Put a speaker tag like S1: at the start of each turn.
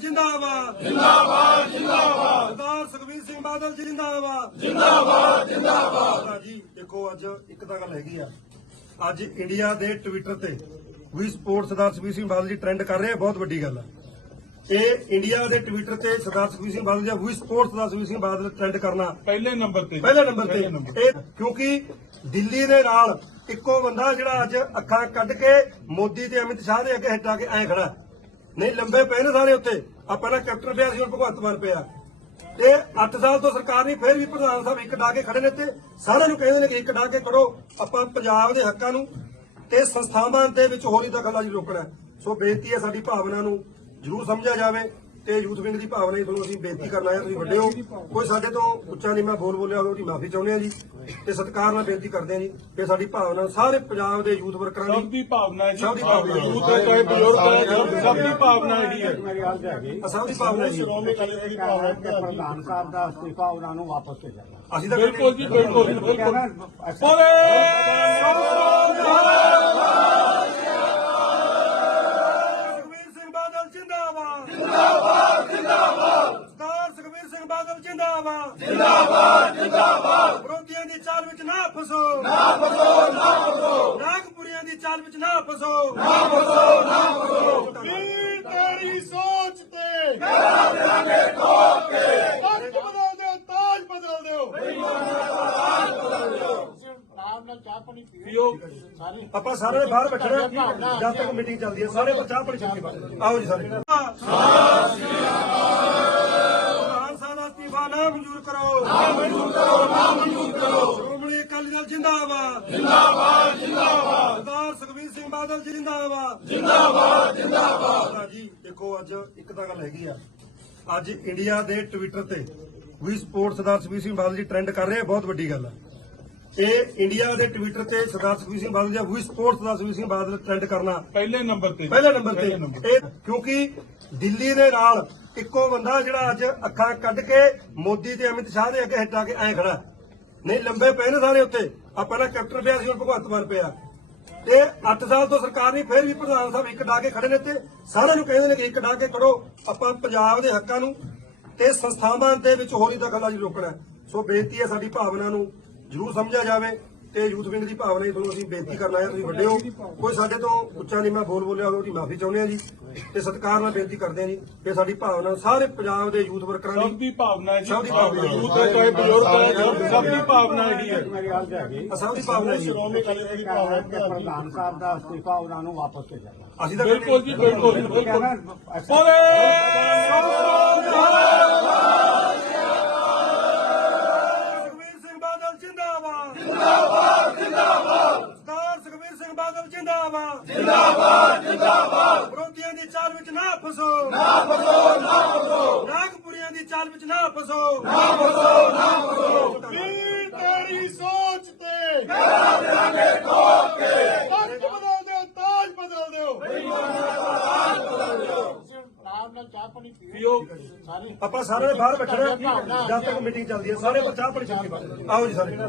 S1: ਜਿੰਦਾਬਾਦ। ਜਿੰਦਾਬਾਦ ਸਰਦਾਰ ਸੁਖਬੀਰ ਸਿੰਘ ਬਾਦਲ ਜੀ ਜਿੰਦਾਬਾਦ ਜਿੰਦਾਬਾਦ। ਜਿੰਦਾਬਾਦ ਜੀ ਦੇਖੋ ਅੱਜ ਇੱਕ ਤਾਂ ਗੱਲ ਹੈਗੀ ਆ। ਅੱਜ ਇੰਡੀਆ ਦੇ ਟਵਿੱਟਰ ਤੇ ਵੀ ਸਪੋਰਟਸ ਸਰਦਾਰ ਸੁਖਬੀਰ ਸਿੰਘ ਬਾਦਲ ਜੀ ਟ੍ਰੈਂਡ ਕਰ ਰਹੇ ਆ ਬਹੁਤ ਵੱਡੀ ਗੱਲ ਆ। ਇਹ ਇੰਡੀਆ ਦੇ ਟਵਿੱਟਰ ਤੇ ਸਰਦਾਰ ਸੁਖਬੀਰ ਸਿੰਘ ਬਾਦਲ ਜਾਂ ਵੀ ਸਪੋਰਟਸ ਸਰਦਾਰ ਸੁਖਬੀਰ ਸਿੰਘ ਬਾਦਲ ਟ੍ਰੈਂਡ ਕਰਨਾ।
S2: ਪਹਿਲੇ ਨੰਬਰ ਤੇ
S1: ਪਹਿਲੇ ਨੰਬਰ ਤੇ। ਇਹ ਕਿਉਂਕਿ ਦਿੱਲੀ ਦੇ ਨਾਲ ਇੱਕੋ ਬੰਦਾ ਜਿਹੜਾ ਅੱਜ ਅੱਖਾਂ ਕੱਢ ਕੇ ਮੋਦੀ ਤੇ ਅਮਿਤ ਸ਼ਾਹ ਦੇ ਅੱਗੇ ਹਟਾ ਕੇ ਐ ਖੜਾ। ਨਹੀਂ, ਲੰਬੇ ਪਏ ਨੇ ਸਾਰੇ ਉੱਤੇ ਆ ਪਹਿਲਾਂ ਕੈਪਟਨ ਪਿਆ ਸੀ, ਹੁਣ ਭਗਵੰਤ ਮਾਨ ਪਿਆ। ਤੇ 8 ਸਾਲ ਤੋਂ ਸਰਕਾਰ ਨਹੀਂ, ਫੇਰ ਵੀ ਪ੍ਰਧਾਨ ਸਾਹਿਬ ਇੱਕ ਡਾ ਕੇ ਖੜੇ ਨੇ ਤੇ ਸਾਰਿਆਂ ਨੂੰ ਕਹਿੰਦੇ ਨੇ ਕਿ ਇੱਕ ਡਾ ਕੇ ਕਰੋ, ਆਪਾਂ ਪੰਜਾਬ ਦੇ ਹੱਕਾਂ ਨੂੰ ਤੇ ਸੰਸਥਾਵਾਂ ਦੇ ਵਿੱਚ ਹੋਰੀ ਦਖਲਅੰਦਾਜ਼ੀ ਰੋਕਣਾ। ਸੋ ਬੇਨਤੀ ਹੈ ਸਾਡੀ ਭਾਵਨਾ ਨੂੰ ਜ਼ਰੂਰ ਸਮਝਿਆ ਜਾਵੇ। ਤੇ ਯੂਥ ਵਿੰਗ ਦੀ ਭਾਵਨਾ ਹੀ ਤੁਹਾਨੂੰ ਅਸੀਂ ਬੇਨਤੀ ਕਰਨਾ ਹੈ ਤੁਸੀਂ ਵੱਡੇ ਹੋ। ਕੋਈ ਸਾਡੇ ਤੋਂ ਉੱਚਾ ਨਹੀਂ ਮੈਂ ਬੋਲ ਬੋਲਿਆ ਹੋਵੇ ਉਹਦੀ ਮਾਫੀ ਚਾਹੁੰਦੇ ਹਾਂ ਜੀ। ਤੇ ਸਤਿਕਾਰ ਨਾਲ ਬੇਨਤੀ ਕਰਦੇ ਹਾਂ ਜੀ। ਕਿ ਸਾਡੀ ਭਾਵਨਾ ਸਾਰੇ ਪੰਜਾਬ ਦੇ ਯੂਥ ਵਰਕਰਾਂ
S2: ਸਭ
S1: ਦੀ
S2: ਦੀ ਭਾਵਨਾ ਹੈ ਜੀ।
S1: ਸਭ ਦੀ ਭਾਵਨਾ ਹੈ।
S2: ਯੂਥ ਹੈ ਚਾਹੇ ਬਜ਼ੁਰਗ ਹੈ ਸਭ ਦੀ ਭਾਵਨਾ ਇਹੀ ਹੈ
S3: ਹੈਗੀ
S1: ਸਭ ਦੀ ਭਾਵਨਾ ਹੈ ਜੀ।
S2: ਸ਼੍ਰੋਮਣੀ ਅਕਾਲੀ ਦੀ ਭਾਵਨਾ
S3: ਕਿ ਪ੍ਰਧਾਨ ਸਾਹਿਬ ਦਾ ਅਸਤੀਫਾ ਉਹਨਾਂ ਨੂੰ ਵਾਪਸ ਭੇਜਣਾ
S1: ਅਸੀਂ ਤਾਂ
S2: ਬਿਲਕੁਲ ਜੀ ਬਿਲਕੁਲ ਬਿਲਕੁਲ। ਬੋਲੇ
S1: ਸੁਖਬੀਰ ਸਿੰਘ ਬਾਦਲ ਜਿੰਦਾਬਾਦ ਜਿੰਦਾਬਾਦ ਜਿੰਦਾਬਾਦ ਸਰਦਾਰ ਸੁਖਬੀਰ ਸਿੰਘ ਬਾਦਲ ਜਿੰਦਾਬਾਦ ਜਿੰਦਾਬਾਦ। ਵਿਰੋਧੀਆਂ ਦੀ ਚਾਲ ਵਿੱਚ ਨਾ ਫਸੋ। ਨਾ ਫਸੋ ਨਾ ਫਸੋ। ਨਾਗਪੁਰੀਆਂ ਦੀ ਚਾਲ ਵਿੱਚ ਨਾ ਫਸੋ। ਨਾ ਫਸੋ ਨਾ ਫਸੋ।
S2: ਵੀਰ ਤੇਰੀ ਸੋਚ ਤੇ? ਕਰਾ ਦੇਾਂਗੇ ਠੋਕ। ਕੇ ਤਖਤ ਬਦਲ ਦਿਓ ਤਾਜ ਬਦਲ ਦਿਓ।
S3: ਆਰਾਮ ਨਾਲ ਚਾਹ ਪਾਣੀ
S2: ਪੀਓ।
S3: ਸਾਰੇ
S1: ਆਪਾਂ ਸਾਰੇ ਬਾਹਰ ਬੈਠੇ। ਜਦ ਤੱਕ ਮੀਟਿੰਗ ਚੱਲਦੀ ਹੈ ਸਾਰੇ ਚਾਹ ਪਾਣੀ ਚੱਲਦੀ ਬਾਹਰ ਆਓ ਜੀ ਸਾਰੇ ਨਾ ਮਨਜ਼ੂਰ ਕਰੋ। ਨਾ ਮਨਜ਼ੂਰ ਕਰੋ ਨਾ ਮਨਜ਼ੂਰ ਕਰੋ। ਸ਼੍ਰੋਮਣੀ ਅਕਾਲੀ ਦਲ ਜਿੰਦਾਬਾਦ। ਜਿੰਦਾਬਾਦ ਜਿੰਦਾਬਾਦ। ਸਰਦਾਰ ਸੁਖਬੀਰ ਸਿੰਘ ਬਾਦਲ ਜੀ ਜਿੰਦਾਬਾਦ। ਜਿੰਦਾਬਾਦ ਜਿੰਦਾਬਾਦ। ਜੀ ਦੇਖੋ ਅੱਜ ਇੱਕ ਤਾਂ ਗੱਲ ਹੈਗੀ ਆ। ਅੱਜ ਇੰਡੀਆ ਦੇ ਟਵਿੱਟਰ ਤੇ ਵੀ ਸਪੋਰਟਸ ਸਰਦਾਰ ਸੁਖਬੀਰ ਸਿੰਘ ਬਾਦਲ ਜੀ ਟ੍ਰੈਂਡ ਕਰ ਰਹੇ ਆ ਬਹੁਤ ਵੱਡੀ ਗੱਲ ਆ। ਇਹ ਇੰਡੀਆ ਦੇ ਟਵਿੱਟਰ ਤੇ ਸਰਦਾਰ ਸੁਖਬੀਰ ਸਿੰਘ ਬਾਦਲ ਜਾਂ ਵੀ ਸਪੋਰਟਸ ਸਰਦਾਰ ਸੁਖਬੀਰ ਸਿੰਘ ਬਾਦਲ ਟ੍ਰੈਂਡ ਕਰਨਾ।
S2: ਪਹਿਲੇ ਨੰਬਰ ਤੇ।
S1: ਪਹਿਲੇ ਨੰਬਰ ਤੇ। ਇਹ ਕਿਉਂਕਿ ਦਿੱਲੀ ਦੇ ਨਾਲ ਇੱਕੋ ਬੰਦਾ ਜਿਹੜਾ ਅੱਜ ਅੱਖਾਂ ਕੱਢ ਕੇ ਮੋਦੀ ਤੇ ਅਮਿਤ ਸ਼ਾਹ ਦੇ ਅੱਗੇ ਹਟਾ ਕੇ ਐ ਖੜਾ। ਨਹੀਂ ਲੰਬੇ ਪਏ ਨੇ ਸਾਰੇ ਉੱਤੇ। ਆ ਪਹਿਲਾਂ ਕੈਪਟਨ ਪਿਆ ਸੀ ਹੁਣ ਭਗਵੰਤ ਮਾਨ ਪਿਆ। ਤੇ 8 ਸਾਲ ਤੋਂ ਸਰਕਾਰ ਨਹੀਂ ਫੇਰ ਵੀ ਪ੍ਰਧਾਨ ਸਾਹਿਬ ਇੱਕ ਡਾ ਕੇ ਖੜੇ ਨੇ ਤੇ ਸਾਰਿਆਂ ਨੂੰ ਕਹਿੰਦੇ ਨੇ ਕਿ ਇੱਕ ਡਾ ਕੇ ਕਰੋ ਆਪਾਂ ਪੰਜਾਬ ਦੇ ਹੱਕਾਂ ਨੂੰ ਤੇ ਸੰਸਥਾਵਾਂ ਦੇ ਵਿੱਚ ਹੋਰੀ ਦਖਲਅੰਦਾਜ਼ੀ ਰੋਕਣਾ। ਸੋ ਬੇਨਤੀ ਹੈ ਸਾਡੀ ਭਾਵਨਾ ਨੂੰ ਜ਼ਰੂਰ ਸਮਝਿਆ ਜਾਵੇ ਤੇ ਯੂਥ ਵਿੰਗ ਦੀ ਭਾਵਨਾ ਹੀ ਤੁਹਾਨੂੰ ਅਸੀਂ ਬੇਨਤੀ ਕਰਨਾ ਹੈ ਤੁਸੀਂ ਵੱਡੇ ਹੋ। ਕੋਈ ਸਾਡੇ ਤੋਂ ਉੱਚਾ ਨਹੀਂ ਮੈਂ ਬੋਲ ਬੋਲਿਆ ਹੋਵੇ ਉਹਦੀ ਮਾਫੀ ਚਾਹੁੰਦੇ ਹਾਂ ਜੀ। ਤੇ ਸਤਿਕਾਰ ਨਾਲ ਬੇਨਤੀ ਕਰਦੇ ਹਾਂ ਜੀ ਕਿ ਸਾਡੀ ਭਾਵਨਾ ਸਾਰੇ ਪੰਜਾਬ ਦੇ ਯੂਥ ਵਰਕਰਾਂ
S2: ਸਭ
S1: ਦੀ
S2: ਦੀ ਭਾਵਨਾ ਹੈ ਜੀ।
S1: ਸਭ ਦੀ ਭਾਵਨਾ ਹੈ।
S2: ਯੂਥ ਹੈ ਚਾਹੇ ਬਜ਼ੁਰਗ ਹੈ ਸਭ ਦੀ ਭਾਵਨਾ ਹੈ
S3: ਹੈਗੀ
S1: ਸਭ ਦੀ ਭਾਵਨਾ ਹੈ ਜੀ।
S2: ਸ਼੍ਰੋਮਣੀ ਅਕਾਲੀ ਦਲ ਦੀ ਭਾਵਨਾ
S3: ਕਿ ਪ੍ਰਧਾਨ ਸਾਹਿਬ ਦਾ ਅਸਤੀਫਾ ਉਹਨਾਂ ਨੂੰ ਵਾਪਸ ਭੇਜਣਾ
S1: ਅਸੀਂ ਤਾਂ
S2: ਬਿਲਕੁਲ ਜੀ ਬਿਲਕੁਲ ਬਿਲਕੁਲ। ਬੋਲੇ
S1: ਸੁਖਬੀਰ ਸਿੰਘ ਬਾਦਲ ਜਿੰਦਾਬਾਦ ਜਿੰਦਾਬਾਦ ਜਿੰਦਾਬਾਦ ਸਰਦਾਰ ਸੁਖਬੀਰ ਸਿੰਘ ਬਾਦਲ ਜਿੰਦਾਬਾਦ। ਜਿੰਦਾਬਾਦ ਜਿੰਦਾਬਾਦ। ਵਿਰੋਧੀਆਂ ਦੀ ਚਾਲ ਵਿੱਚ ਨਾ ਫਸੋ। ਨਾ ਫਸੋ ਨਾ ਫਸੋ। ਨਾਗਪੁਰੀਆਂ ਦੀ ਚਾਲ ਵਿੱਚ ਨਾ ਫਸੋ। ਨਾ ਫਸੋ ਨਾ ਫਸੋ।
S2: ਵੀਰ ਤੇਰੀ ਸੋਚ ਤੇ? ਕਰਾ ਦੇਾਂਗੇ ਠੋਕ ਕੇ। ਤਖਤ ਬਦਲ ਦਿਓ ਤਾਜ ਬਦਲ ਦਿਓ।
S1: ਆਪਾਂ ਸਾਰੇ ਬਾਹਰ ਬੈਠੇ ਰਹੇ। ਹਾਂ। ਜਦ ਤੱਕ ਮੀਟਿੰਗ ਚੱਲਦੀ ਹੈ ਸਾਰੇ ਚਾਹ ਪਾਣੀ ਬਾਹਰ ਆਓ ਜੀ ਸਾਰੇ।